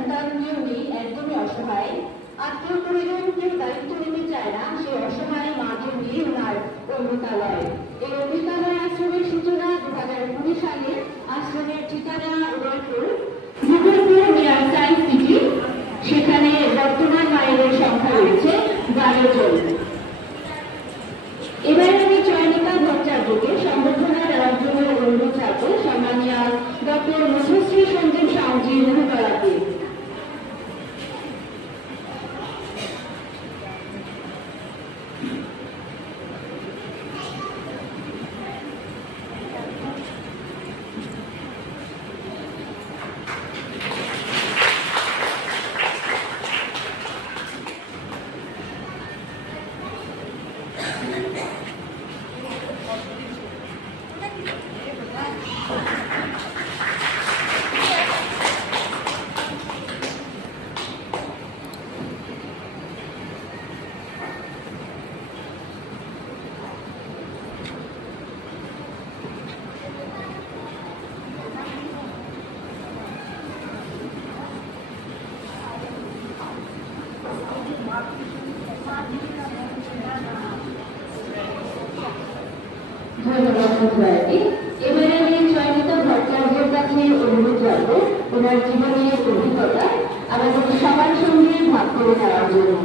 সন্তান কেউ নেই, একদমই অসহায়, আত্মীয় পরিজন কেউ দায়িত্ব নিতে চায় না, সেই অসহায় মাকে নিয়ে ওনার অমৃতালয়। এই অমৃতালয় আশ্রমের সূচনা 2020 সালে। আশ্রমের ঠিকানা Udaipur, Udaipur near science city. সেখানে বর্তমান মায়েদের সংখ্যা রয়েছে 12 জন। এবার আমি চয়নিকা ভট্টাচার্যকে সংগঠনের জন্য অনুরোধ রাখবো সম্মানীয় ডক্টর মুখশ্রী সঞ্জীব সাউজি মহোদয়াকে। ধন্যবাদ মহোদয়াকে। এবারে আমি চয়নিকা ভট্টাচার্যের কাছে অনুরোধ রাখবো ওনার জীবনের অভিজ্ঞতা আমাদের সবার সঙ্গে ভাগ করে নেওয়ার জন্য।